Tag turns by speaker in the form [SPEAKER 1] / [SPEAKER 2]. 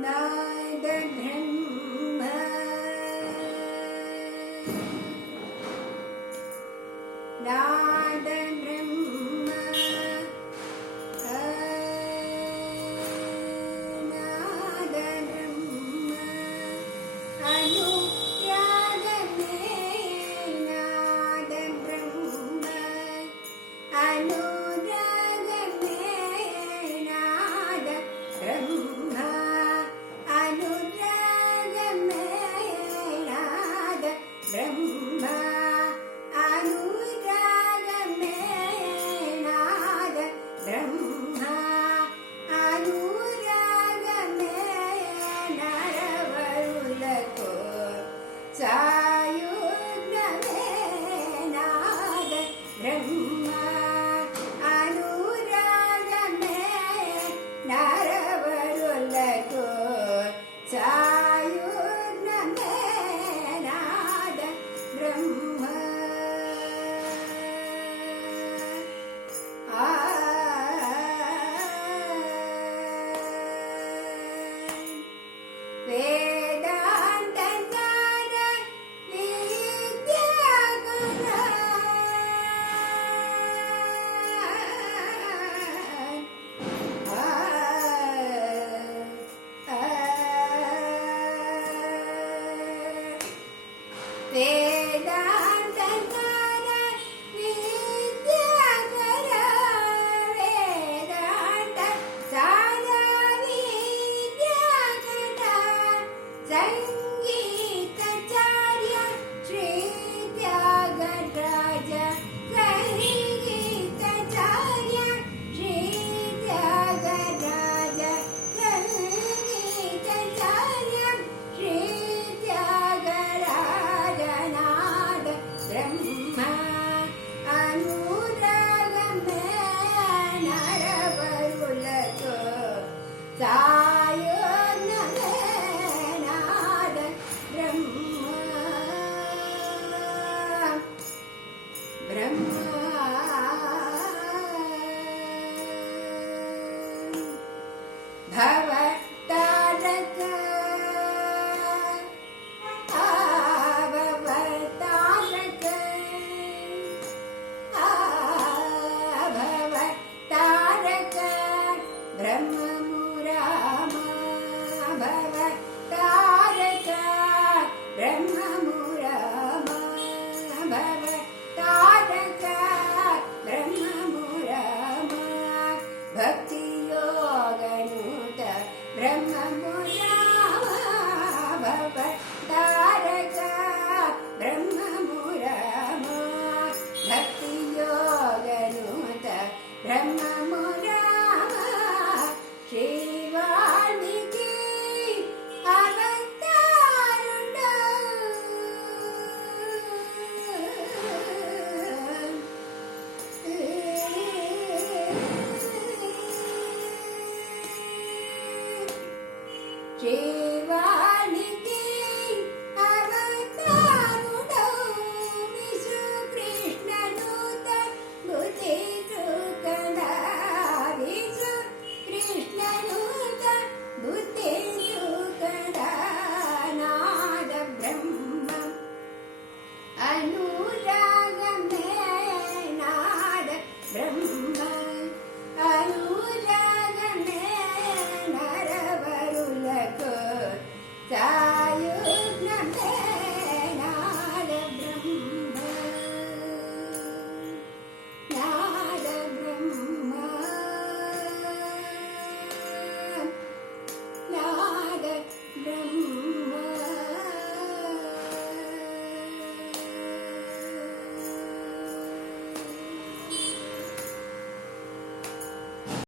[SPEAKER 1] Night and him. Bye. Jesus.